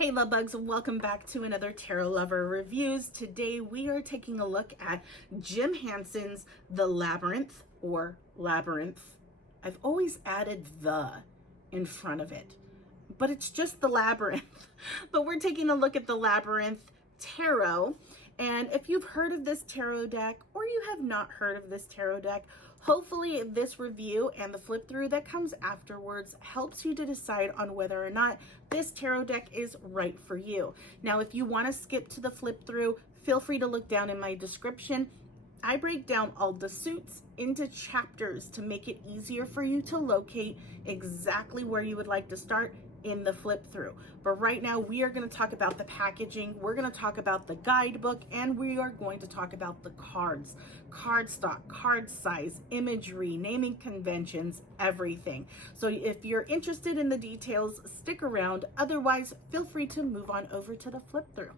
Hey love bugs, welcome back to another Tarot Lover Reviews. Today we are taking a look at Jim Hanson's The Labyrinth or Labyrinth. I've always added the in front of it, but it's just The Labyrinth. But we're taking a look at The Labyrinth Tarot. And if you've heard of this tarot deck or you have not heard of this tarot deck, hopefully this review and the flip through that comes afterwards helps you to decide on whether or not this tarot deck is right for you. Now, if you want to skip to the flip through, feel free to look down in my description. I break down all the suits into chapters to make it easier for you to locate exactly where you would like to start in the flip through. But right now we are going to talk about the packaging, we're going to talk about the guidebook, and we are going to talk about the cards, cardstock, card size, imagery, naming conventions, everything. So if you're interested in the details, stick around. Otherwise, feel free to move on over to the flip through.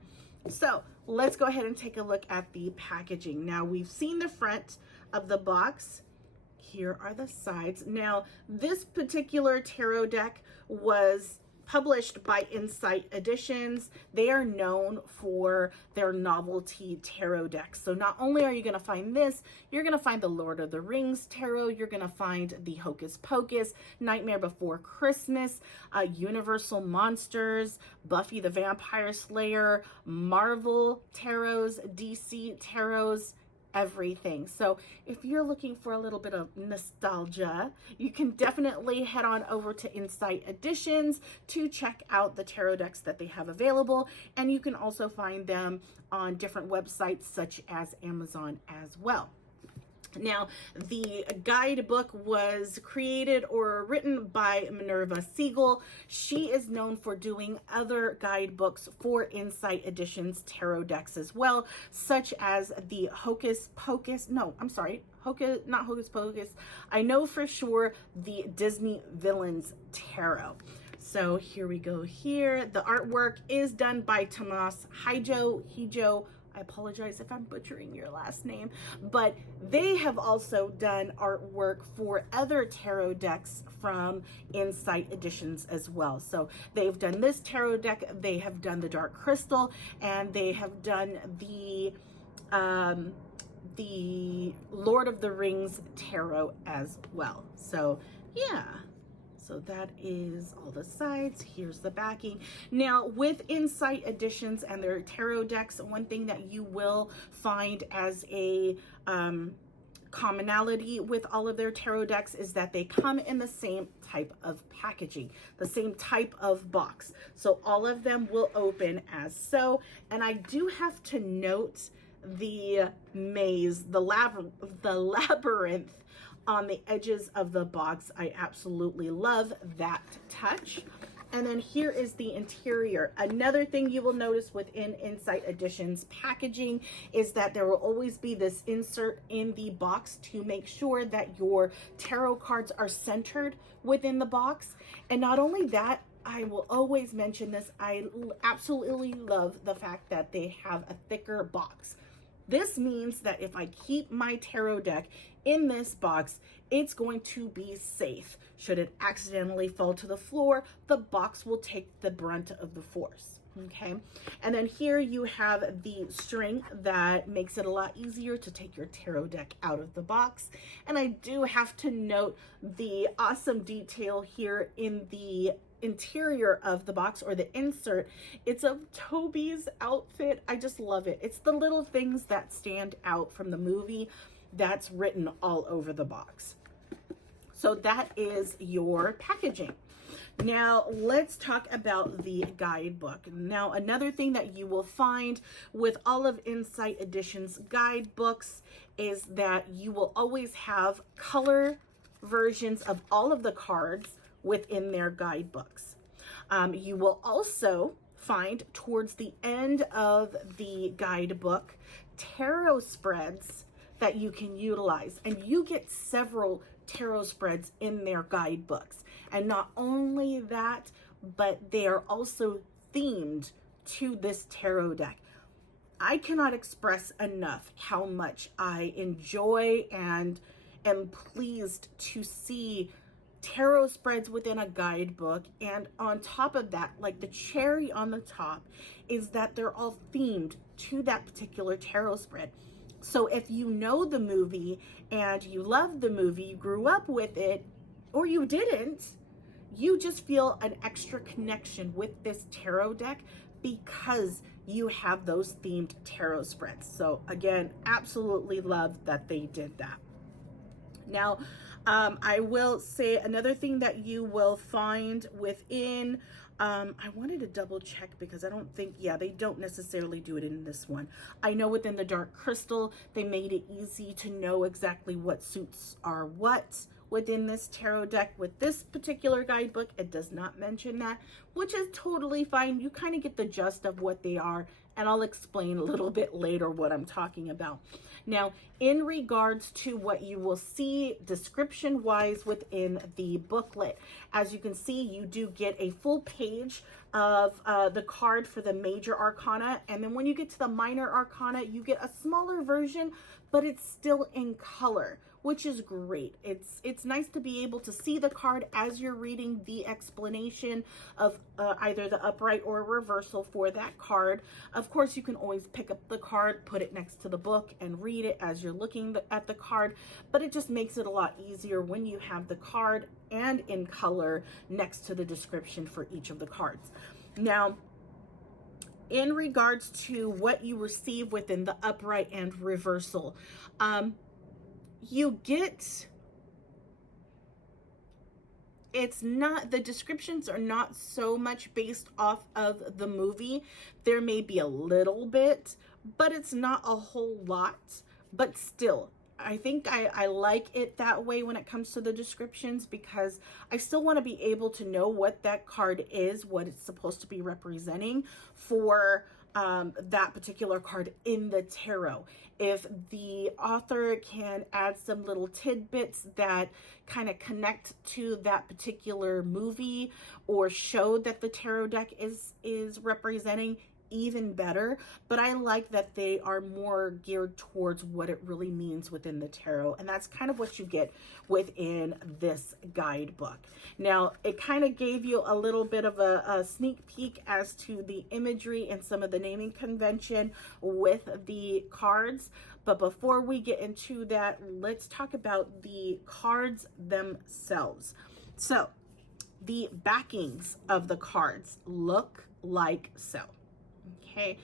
So let's go ahead and take a look at the packaging. Now, we've seen the front of the box. Here are the sides. Now, this particular tarot deck was published by Insight Editions. They are known for their novelty tarot decks. So not only are you going to find this, you're going to find the Lord of the Rings tarot. You're going to find the Hocus Pocus, Nightmare Before Christmas, Universal Monsters, Buffy the Vampire Slayer, Marvel tarots, DC tarots, everything. So if you're looking for a little bit of nostalgia, you can definitely head on over to Insight Editions to check out the tarot decks that they have available. And you can also find them on different websites such as Amazon as well. Now, the guidebook was created or written by Minerva Siegel. She is known for doing other guidebooks for Insight Editions tarot decks as well, such as the Hocus Pocus, not Hocus Pocus. I know for sure the Disney Villains Tarot. So here we go here. The artwork is done by Tomas Hijo. I apologize if I'm butchering your last name, but they have also done artwork for other tarot decks from Insight Editions as well. So they've done this tarot deck, they have done the Dark Crystal, and they have done the Lord of the Rings tarot as well. So yeah. So that is all the sides. Here's the backing. Now, with Insight Editions and their tarot decks, one thing that you will find as a commonality with all of their tarot decks is that they come in the same type of packaging, the same type of box. So all of them will open as so. And I do have to note the maze, the labyrinth on the edges of the box. I absolutely love that touch. And then here is the interior. Another thing you will notice within Insight Editions packaging is that there will always be this insert in the box to make sure that your tarot cards are centered within the box. And not only that, I will always mention this, I absolutely love the fact that they have a thicker box. This means that if I keep my tarot deck in this box, it's going to be safe. Should it accidentally fall to the floor, the box will take the brunt of the force. Okay, and then here you have the string that makes it a lot easier to take your tarot deck out of the box. And I do have to note the awesome detail here in the interior of the box, or the insert. It's of Toby's outfit. I just love it. It's the little things that stand out from the movie that's written all over the box. So that is your packaging. Now let's talk about the guidebook. Now, another thing that you will find with all of Insight Editions guidebooks is that you will always have color versions of all of the cards within their guidebooks. You will also find towards the end of the guidebook tarot spreads that you can utilize, and you get several tarot spreads in their guidebooks. And not only that, but they are also themed to this tarot deck. I cannot express enough how much I enjoy and am pleased to see tarot spreads within a guidebook, and on top of that, like the cherry on the top, is that they're all themed to that particular tarot spread. So if you know the movie and you love the movie, you grew up with it, or you didn't, you just feel an extra connection with this tarot deck because you have those themed tarot spreads. So again, absolutely love that they did that. Now, I will say another thing that you will find within, I wanted to double check because I don't think, yeah, they don't necessarily do it in this one. I know within the Dark Crystal, they made it easy to know exactly what suits are what within this tarot deck. With this particular guidebook, it does not mention that, which is totally fine. You kind of get the gist of what they are, and I'll explain a little bit later what I'm talking about. Now, in regards to what you will see description-wise within the booklet, as you can see, you do get a full page of the card for the major arcana, and then when you get to the minor arcana, you get a smaller version, but it's still in color, which is great. It's nice to be able to see the card as you're reading the explanation of either the upright or reversal for that card. Of course, you can always pick up the card, put it next to the book, and read it as you're looking at the card, but it just makes it a lot easier when you have the card and in color next to the description for each of the cards. Now, in regards to what you receive within the upright and reversal, you get, it's not, the descriptions are not so much based off of the movie. There may be a little bit, but it's not a whole lot. But still, I think I like it that way when it comes to the descriptions, because I still want to be able to know what that card is, what it's supposed to be representing for that particular card in the tarot. If the author can add some little tidbits that kind of connect to that particular movie or show that the tarot deck is representing, even better. But I like that they are more geared towards what it really means within the tarot, and that's kind of what you get within this guidebook. Now, it kind of gave you a little bit of a sneak peek as to the imagery and some of the naming convention with the cards, but before we get into that, let's talk about the cards themselves. So the backings of the cards look like so. Okay,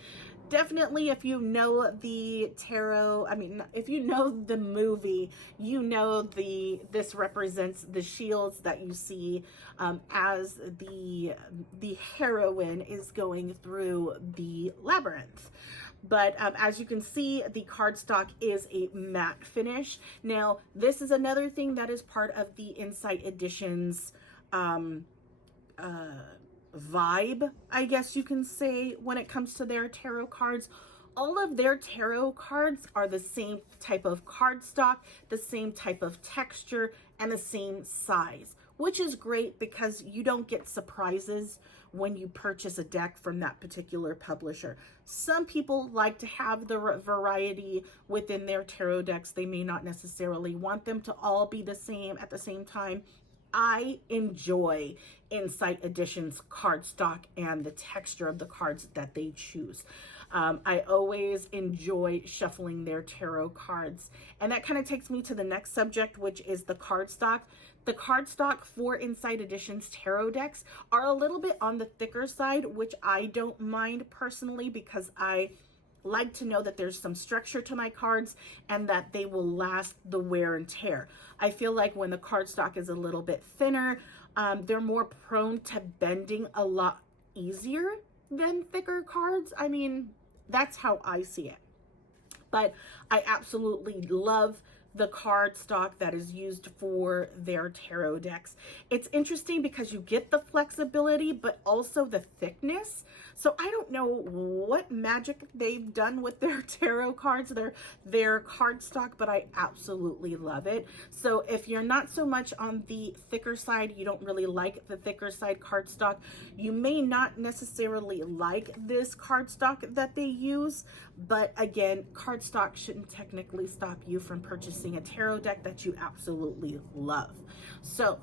definitely if you know the tarot, I mean, if you know the movie, you know this represents the shields that you see as the heroine is going through the labyrinth. But as you can see, the cardstock is a matte finish. Now, this is another thing that is part of the Insight Editions vibe, I guess you can say, when it comes to their tarot cards. All of their tarot cards are the same type of cardstock, the same type of texture, and the same size, which is great because you don't get surprises when you purchase a deck from that particular publisher. Some people like to have the variety within their tarot decks. They may not necessarily want them to all be the same at the same time. I enjoy Insight Editions cardstock and the texture of the cards that they choose. I always enjoy shuffling their tarot cards. And that kind of takes me to the next subject, which is the cardstock. The cardstock for Insight Editions tarot decks are a little bit on the thicker side, which I don't mind personally, because I like to know that there's some structure to my cards and that they will last the wear and tear. I feel like when the cardstock is a little bit thinner, they're more prone to bending a lot easier than thicker cards. I mean, that's how I see it. But I absolutely love the cardstock that is used for their tarot decks. It's interesting because you get the flexibility, but also the thickness. So I don't know what magic they've done with their tarot cards, their cardstock, but I absolutely love it. So if you're not so much on the thicker side, you don't really like the thicker side cardstock, you may not necessarily like this cardstock that they use. But again, cardstock shouldn't technically stop you from purchasing a tarot deck that you absolutely love. So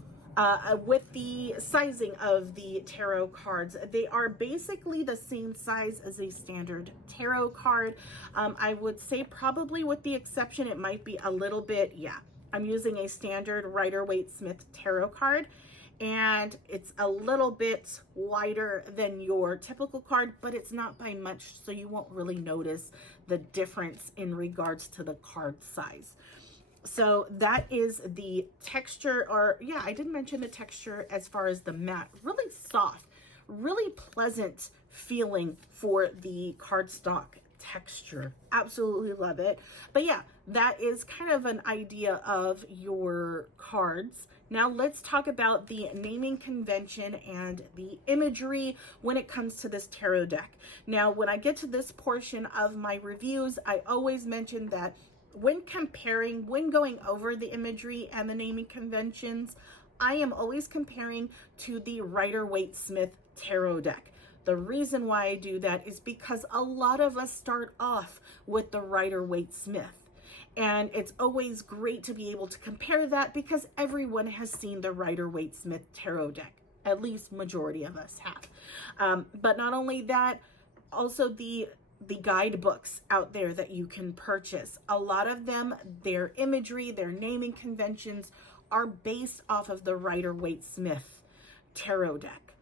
with the sizing of the tarot cards. They are basically the same size as a standard tarot card. I would say probably with the exception, it might be a little bit, yeah. I'm using a standard Rider-Waite-Smith tarot card, and it's a little bit wider than your typical card, but it's not by much, so you won't really notice the difference in regards to the card size. So that is the texture, or yeah, I didn't mention the texture as far as the matte. Really soft, really pleasant feeling for the cardstock texture. Absolutely love it. But yeah, that is kind of an idea of your cards. Now let's talk about the naming convention and the imagery when it comes to this tarot deck. Now, when I get to this portion of my reviews, I always mention that when comparing, when going over the imagery and the naming conventions, I am always comparing to the Rider-Waite-Smith tarot deck. The reason why I do that is because a lot of us start off with the Rider-Waite-Smith. And it's always great to be able to compare that because everyone has seen the Rider-Waite-Smith tarot deck. At least majority of us have. But not only that, also the guidebooks out there that you can purchase. A lot of them, their imagery, their naming conventions are based off of the Rider-Waite-Smith tarot deck.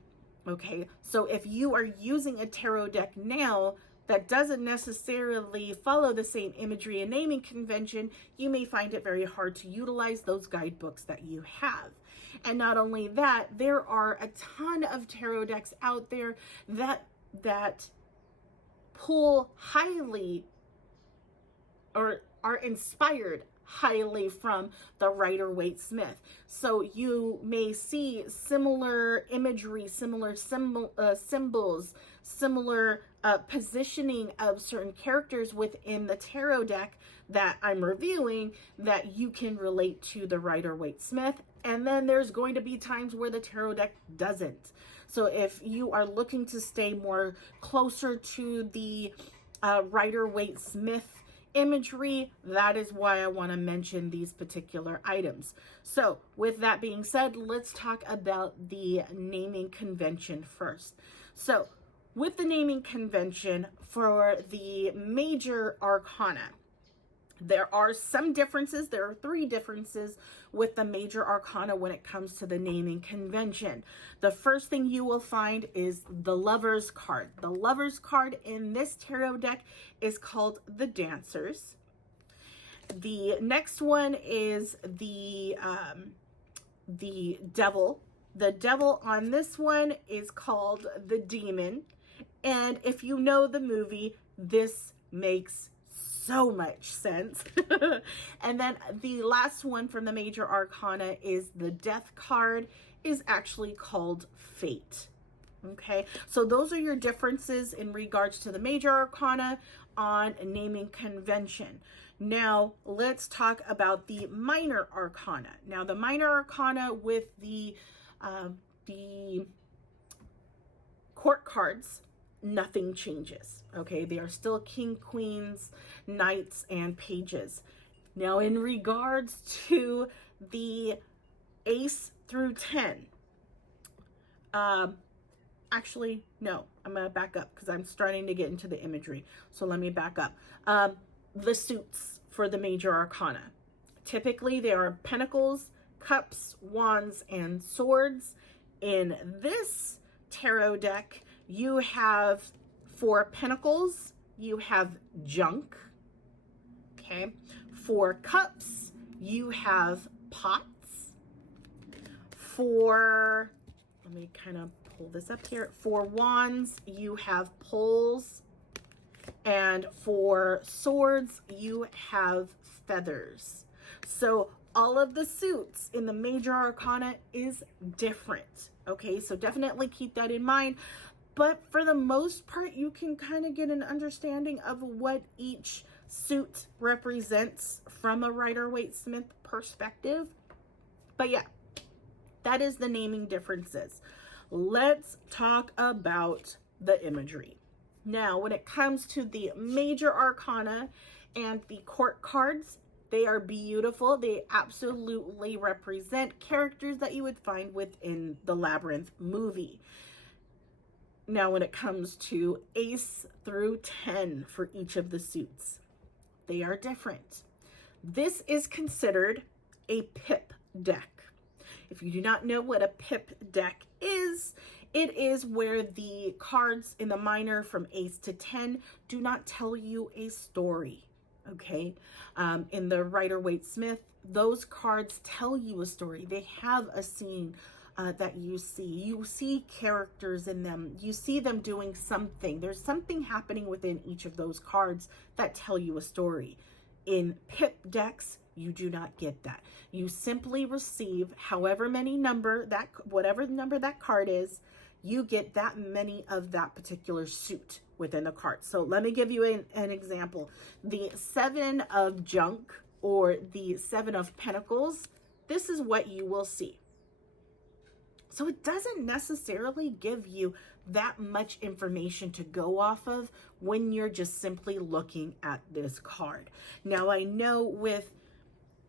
Okay, so if you are using a tarot deck now that doesn't necessarily follow the same imagery and naming convention, you may find it very hard to utilize those guidebooks that you have. And not only that, there are a ton of tarot decks out there that pull highly or are inspired highly from the Rider-Waite-Smith. So you may see similar imagery, similar symbols, similar positioning of certain characters within the tarot deck that I'm reviewing that you can relate to the Rider-Waite-Smith. And then there's going to be times where the tarot deck doesn't. So if you are looking to stay more closer to the Rider-Waite-Smith imagery, that is why I want to mention these particular items. So with that being said, let's talk about the naming convention first. So with the naming convention for the major arcana, there are some differences. There are 3 differences with the major arcana when it comes to the naming convention. The first thing you will find is the Lover's card. The Lover's card in this tarot deck is called the Dancers. The next one is the Devil. The Devil on this one is called the Demon. And if you know the movie, this makes so much sense. And then the last one from the major arcana is the Death card, is actually called Fate. Okay, so those are your differences in regards to the major arcana on naming convention. Now let's talk about the minor arcana. Now the minor arcana with the court cards, nothing changes. Okay, they are still king, queens, knights, and pages. Now in regards to the ace through 10, actually no, I'm gonna back up because I'm starting to get into the imagery, so let me back up. The suits for the major arcana, typically they are pentacles, cups, wands, and swords. In this tarot deck, you have 4 pentacles, you have junk. Okay, 4 cups, you have pots. Let me kind of pull this up here. 4 wands, you have poles. And for swords, you have feathers. So all of the suits in the major arcana is different. Okay, so definitely keep that in mind. But for the most part, you can kind of get an understanding of what each suit represents from a Rider-Waite-Smith perspective. But yeah, that is the naming differences. Let's talk about the imagery. Now, when it comes to the major arcana and the court cards, They are beautiful. They absolutely represent characters that you would find within the Labyrinth movie. Now, when it comes to ace through 10 for each of the suits, they are different. This is considered a pip deck. If you do not know what a pip deck is, it is where the cards in the minor from ace to 10 do not tell you a story, okay? In the Rider-Waite-Smith, those cards tell you a story. They have a scene that you see. You see characters in them. You see them doing something. There's something happening within each of those cards that tell you a story. In pip decks, you do not get that. You simply receive however many number, that whatever number that card is, you get that many of that particular suit within the card. So let me give you an example. The 7 of junk or the 7 of pentacles, this is what you will see. So it doesn't necessarily give you that much information to go off of when you're just simply looking at this card. Now, I know with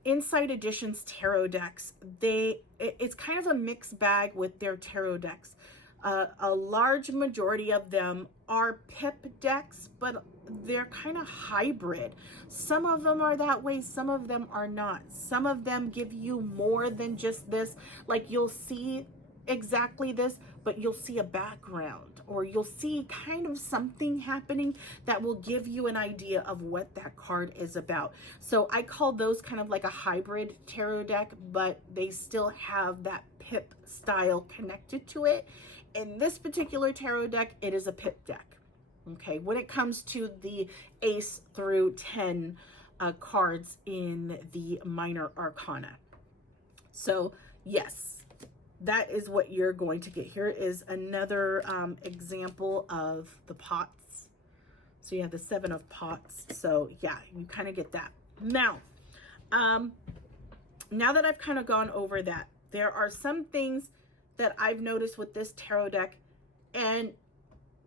Inside Edition's tarot decks, it's kind of a mixed bag with their tarot decks. A large majority of them are pip decks, but they're kind of hybrid. Some of them are that way, some of them are not. Some of them give you more than just this. Like, you'll see exactly this, but you'll see a background, or you'll see kind of something happening that will give you an idea of what that card is about. So I call those kind of like a hybrid tarot deck, but they still have that pip style connected to it. In this particular tarot deck, it is a pip deck. Okay, when it comes to the ace through 10 cards in the minor arcana. So yes, that is what you're going to get. Here is another example of the pots. So you have the 7 of pots. So yeah, you kind of get that. Now that I've kind of gone over that, there are some things that I've noticed with this tarot deck, and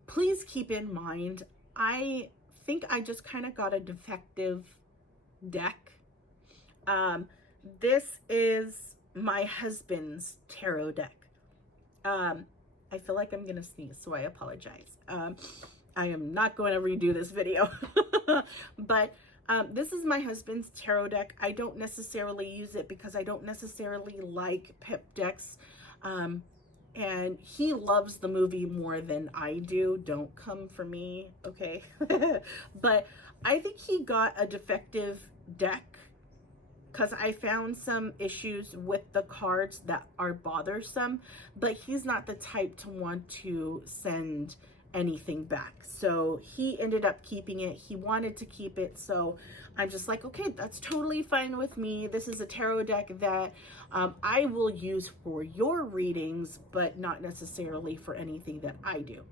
please keep in mind, I think I just kind of got a defective deck. This is my husband's tarot deck. I feel like I'm gonna sneeze, so I apologize. I am not going to redo this video. But this is my husband's tarot deck. I don't necessarily use it because I don't necessarily like pip decks. And he loves the movie more than I do. Don't come for me, okay? But I think he got a defective deck because I found some issues with the cards that are bothersome, but he's not the type to want to send anything back. So he ended up keeping it. He wanted to keep it. So I'm just like, okay, that's totally fine with me. This is a tarot deck that I will use for your readings, but not necessarily for anything that I do.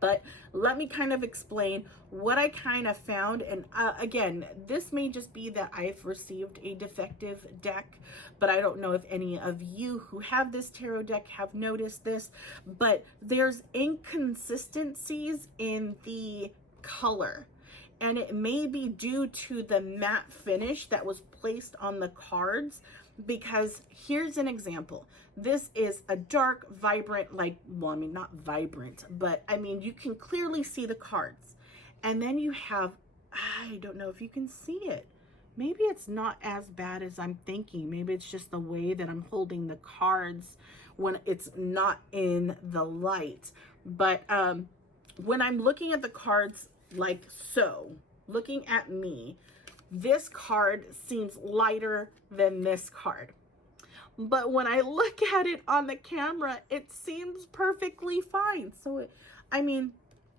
But let me kind of explain what I kind of found. And again, this may just be that I've received a defective deck, but I don't know if any of you who have this tarot deck have noticed this, but there's inconsistencies in the color. And it may be due to the matte finish that was placed on the cards, because here's an example. This is a dark, vibrant, like, well, I mean, not vibrant, but I mean, you can clearly see the cards. And then you have, I don't know if you can see it. Maybe it's not as bad as I'm thinking. Maybe it's just the way that I'm holding the cards when it's not in the light. But when I'm looking at the cards like so, looking at me, this card seems lighter than this card. But when I look at it on the camera, it seems perfectly fine. So, I mean,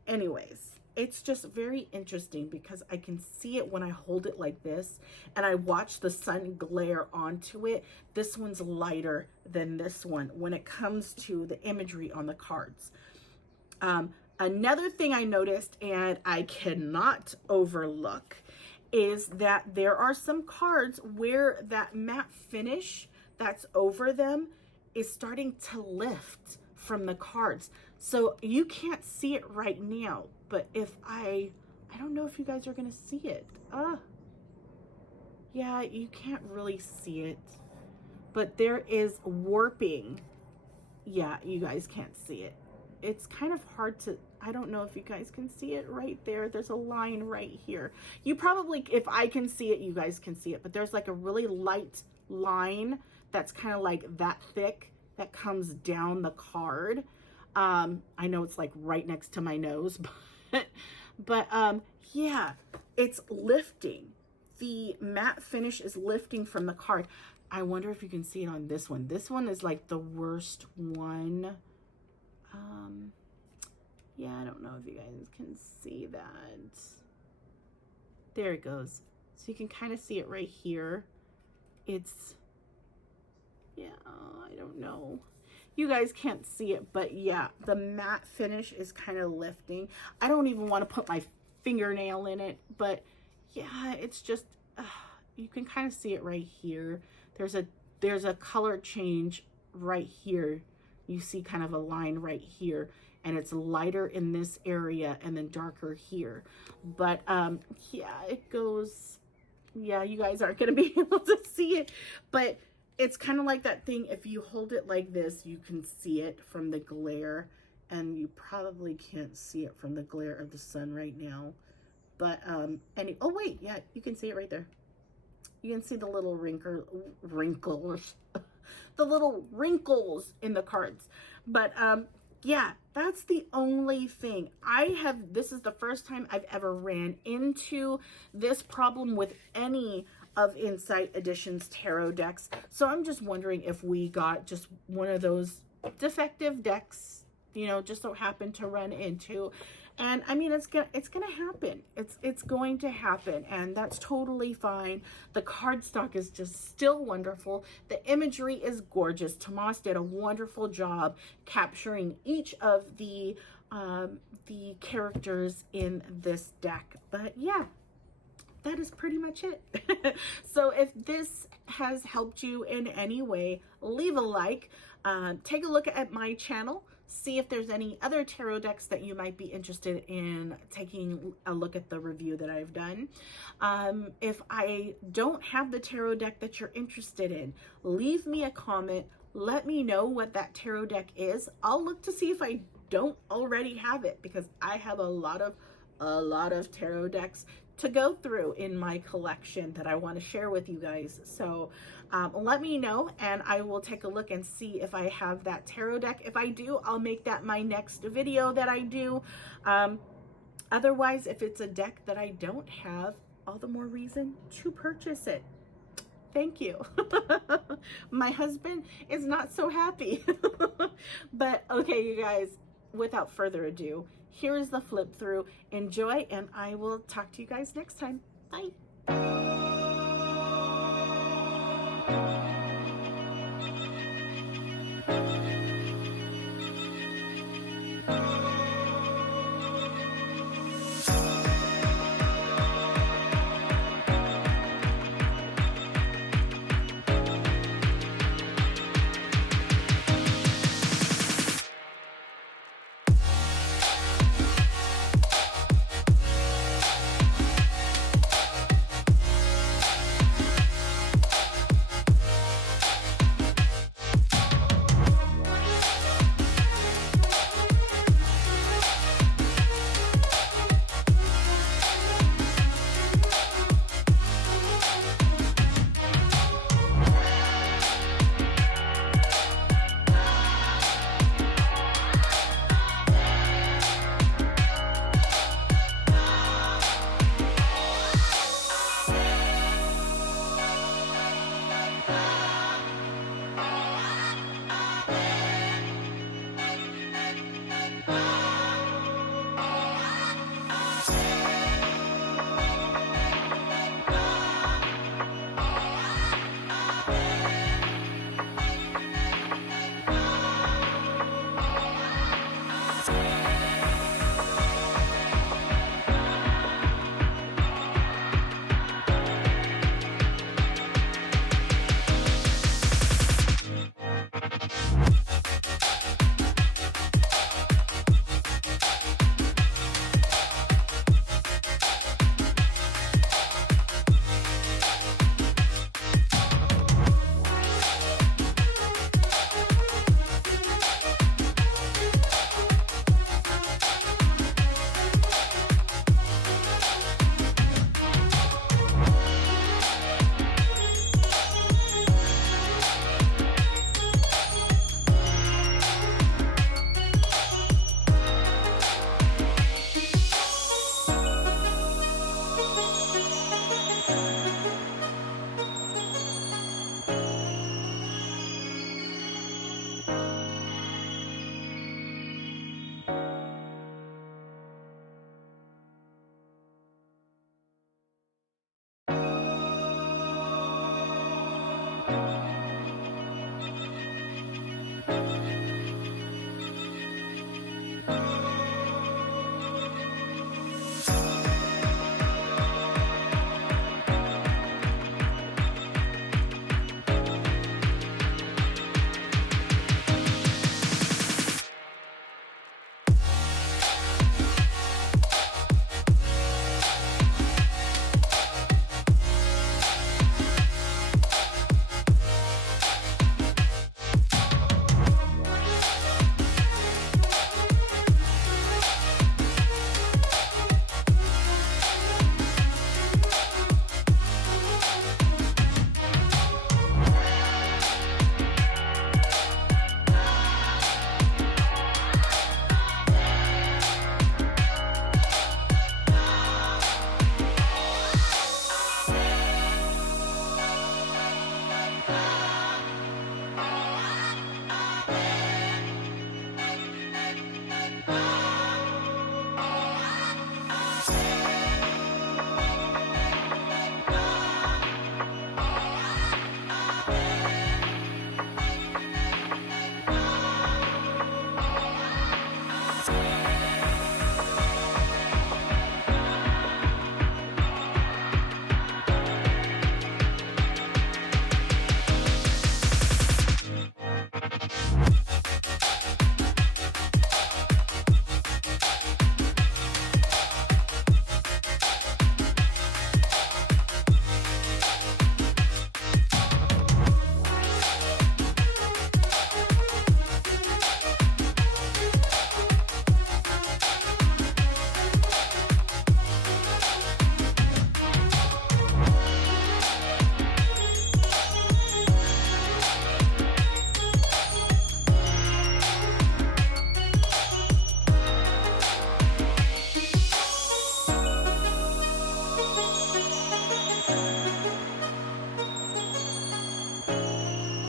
anyways, it's just very interesting because I can see it when I hold it like this and I watch the sun glare onto it. This one's lighter than this one when it comes to the imagery on the cards. Another thing I noticed, and I cannot overlook, is that there are some cards where that matte finish that's over them is starting to lift from the cards. So you can't see it right now, but if I don't know if you guys are gonna see it. Yeah, you can't really see it, but there is warping. Yeah, you guys can't see it. It's kind of hard to, I don't know if you guys can see it right there. There's a line right here. You probably, if I can see it, you guys can see it, but there's like a really light line that's kind of like that thick that comes down the card. I know it's like right next to my nose, but yeah, it's lifting. The matte finish is lifting from the card. I wonder if you can see it on this one. This one is like the worst one. Yeah, I don't know if you guys can see that. There it goes. So you can kind of see it right here. It's, yeah, I don't know. You guys can't see it, but yeah, the matte finish is kind of lifting. I don't even want to put my fingernail in it, but yeah, it's just, you can kind of see it right here. There's a color change right here. You see kind of a line right here, and it's lighter in this area and then darker here. But yeah, it goes, yeah, you guys aren't going to be able to see it, but it's kind of like that thing. If you hold it like this, you can see it from the glare, and you probably can't see it from the glare of the sun right now. But oh wait, yeah, you can see it right there. You can see the little wrinkles, the little wrinkles in the cards. But yeah, that's the only thing. This is the first time I've ever ran into this problem with any of Insight Edition's tarot decks. So I'm just wondering if we got just one of those defective decks, you know, just so happened to run into. And I mean, it's gonna happen. It's going to happen, and that's totally fine. The cardstock is just still wonderful. The imagery is gorgeous. Tomas did a wonderful job capturing each of the characters in this deck. But yeah, that is pretty much it. So if this has helped you in any way, leave a like. Take a look at my channel. See if there's any other tarot decks that you might be interested in taking a look at the review that I've done. If I don't have the tarot deck that you're interested in, leave me a comment. Let me know what that tarot deck is. I'll look to see if I don't already have it, because I have a lot of tarot decks to go through in my collection that I want to share with you guys. So let me know, and I will take a look and see if I have that tarot deck. If I do, I'll make that my next video that I do. Otherwise, if it's a deck that I don't have, all the more reason to purchase it. Thank you. My husband is not so happy. But okay, you guys, without further ado, here is the flip through. Enjoy, and I will talk to you guys next time. Bye.